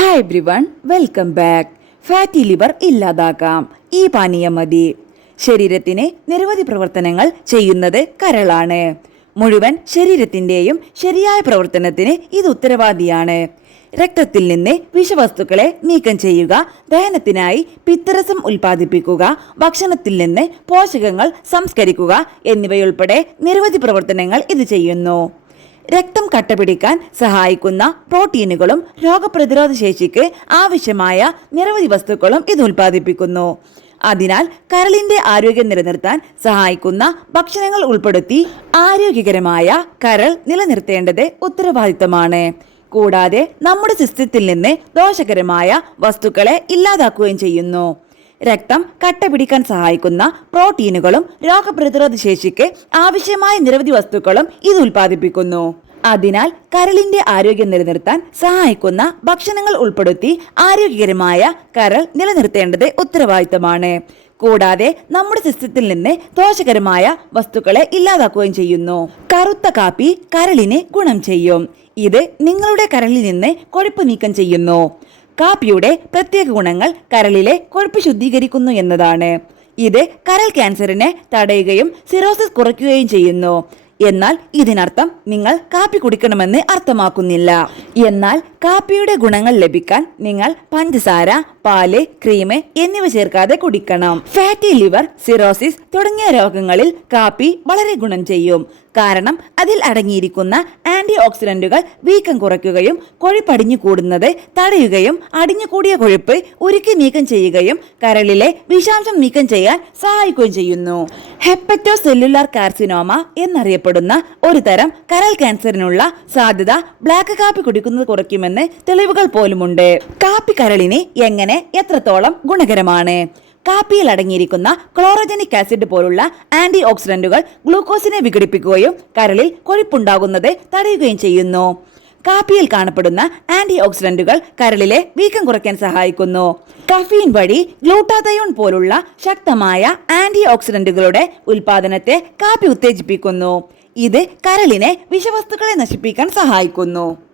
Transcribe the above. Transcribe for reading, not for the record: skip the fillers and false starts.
Hi everyone, welcome back. Fatty liver ഇല്ലാതാക്കാം ഈ പാനീയം മതി. ശരീരത്തിന് നിരവധി പ്രവർത്തനങ്ങൾ ചെയ്യുന്നത് കരളാണ്. മുഴുവൻ ശരീരത്തിന്റെയും ശരിയായ പ്രവർത്തനത്തിന് ഇത് ഉത്തരവാദിയാണ്. രക്തത്തിൽ നിന്ന് വിഷവസ്തുക്കളെ നീക്കം ചെയ്യുക, ദഹനത്തിനായി പിത്തരസം ഉൽപ്പാദിപ്പിക്കുക, ഭക്ഷണത്തിൽ നിന്ന് പോഷകങ്ങൾ സംസ്കരിക്കുക എന്നിവയുൾപ്പെടെ നിരവധി പ്രവർത്തനങ്ങൾ ഇത് ചെയ്യുന്നു. രക്തം കട്ടപിടിക്കാൻ സഹായിക്കുന്ന പ്രോട്ടീനുകളും രോഗപ്രതിരോധ ശേഷിക്ക് ആവശ്യമായ നിരവധി വസ്തുക്കളും ഇത് ഉൽപ്പാദിപ്പിക്കുന്നു. അതിനാൽ കരളിന്റെ ആരോഗ്യം നിലനിർത്താൻ സഹായിക്കുന്ന ഭക്ഷണങ്ങൾ ഉൾപ്പെടുത്തി ആരോഗ്യകരമായ കരൾ നിലനിർത്തേണ്ടത് ഉത്തരവാദിത്തമാണ്. കൂടാതെ നമ്മുടെ സിസ്റ്റത്തിൽ നിന്ന് ദോഷകരമായ വസ്തുക്കളെ ഇല്ലാതാക്കുകയും ചെയ്യുന്നു. രക്തം കട്ടപിടിക്കാൻ സഹായിക്കുന്ന പ്രോട്ടീനുകളും രോഗപ്രതിരോധ ശേഷിക്ക് ആവശ്യമായ നിരവധി വസ്തുക്കളും ഇത് ഉൽപ്പാദിപ്പിക്കുന്നു. അതിനാൽ കരളിന്റെ ആരോഗ്യം നിലനിർത്താൻ സഹായിക്കുന്ന ഭക്ഷണങ്ങൾ ഉൾപ്പെടുത്തി ആരോഗ്യകരമായ കരൾ നിലനിർത്തേണ്ടത് ഉത്തരവാദിത്തമാണ്. കൂടാതെ നമ്മുടെ സിസ്റ്റത്തിൽ നിന്ന് ദോഷകരമായ വസ്തുക്കളെ ഇല്ലാതാക്കുകയും ചെയ്യുന്നു. കറുത്ത കാപ്പി കരളിന് ഗുണം ചെയ്യും. ഇത് നിങ്ങളുടെ കരളിൽ നിന്ന് കൊഴുപ്പ് നീക്കം ചെയ്യുന്നു. കാപ്പിയുടെ പ്രത്യേക ഗുണങ്ങൾ കരളിലെ കൊഴുപ്പ് ശുദ്ധീകരിക്കുന്നു എന്നതാണ്. ഇത് കരൾ ക്യാൻസറിനെ തടയുകയും സിറോസിസ് കുറയ്ക്കുകയും ചെയ്യുന്നു. എന്നാൽ ഇതിനർത്ഥം നിങ്ങൾ കാപ്പി കുടിക്കണമെന്ന് അർത്ഥമാക്കുന്നില്ല. എന്നാൽ കാപ്പിയുടെ ഗുണങ്ങൾ ലഭിക്കാൻ നിങ്ങൾ പഞ്ചസാര, പാല്, ക്രീം എന്നിവ ചേർക്കാതെ കുടിക്കണം. ഫാറ്റി ലിവർ, സിറോസിസ് തുടങ്ങിയ രോഗങ്ങളിൽ കാപ്പി വളരെ ഗുണം ചെയ്യും. കാരണം അതിൽ അടങ്ങിയിരിക്കുന്ന ആന്റി ഓക്സിഡന്റുകൾ വീക്കം കുറയ്ക്കുകയും കൊഴുപ്പടിഞ്ഞു കൂടുന്നത് തടയുകയും അടിഞ്ഞുകൂടിയ കൊഴുപ്പ് ഉരുക്കി നീക്കം ചെയ്യുകയും കരളിലെ വിഷാംശം നീക്കം ചെയ്യാൻ സഹായിക്കുകയും ചെയ്യുന്നു. ഹെപ്പറ്റോ സെല്ലുലാർ കാർസിനോമ എന്നറിയപ്പെടുന്ന ഒരു തരം കരൾ ക്യാൻസറിനുള്ള സാധ്യത ബ്ലാക്ക് കാപ്പി കുടിക്കുന്നത് കുറയ്ക്കുമെന്ന് തെളിവുകൾ പോലുമുണ്ട്. കാപ്പി കരളിന് എങ്ങനെ എത്രത്തോളം ഗുണകരമാണ്? കാപ്പിയിൽ അടങ്ങിയിരിക്കുന്ന ക്ലോറോജനിക് ആസിഡ് പോലുള്ള ആന്റി ഓക്സിഡന്റുകൾ ഗ്ലൂക്കോസിനെ വിഘടിപ്പിക്കുകയും കരളിൽ കൊഴുപ്പുണ്ടാകുന്നത് തടയുകയും ചെയ്യുന്നു. കാപ്പിയിൽ കാണപ്പെടുന്ന ആന്റി ഓക്സിഡന്റുകൾ കരളിലെ വീക്കം കുറയ്ക്കാൻ സഹായിക്കുന്നു. കഫീൻ വഴി ഗ്ലൂട്ടാതയോൺ പോലുള്ള ശക്തമായ ആന്റി ഓക്സിഡന്റുകളുടെ ഉൽപാദനത്തെ കാപ്പി ഉത്തേജിപ്പിക്കുന്നു. ഇത് കരളിനെ വിഷവസ്തുക്കളെ നശിപ്പിക്കാൻ സഹായിക്കുന്നു.